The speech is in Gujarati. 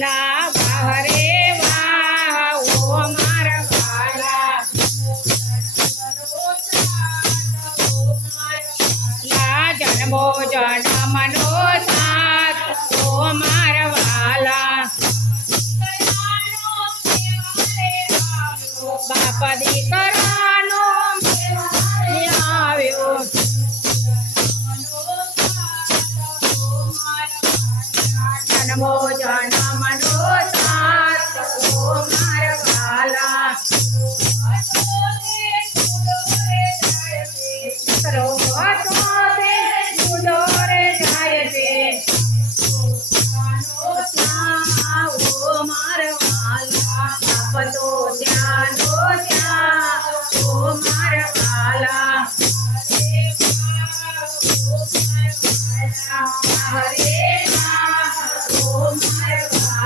ના વાહરે વાહ ઓ મારવાલા જનો સાથ ઓ મારવાલા ના જનમો જનમો સાથ ઓ મારવાલા કી માનો સેવા રે આપો બાપા દીકરણો મેરા આવે ઓ જનો સાથ ઓ મારવાલા ના જનમો જનમો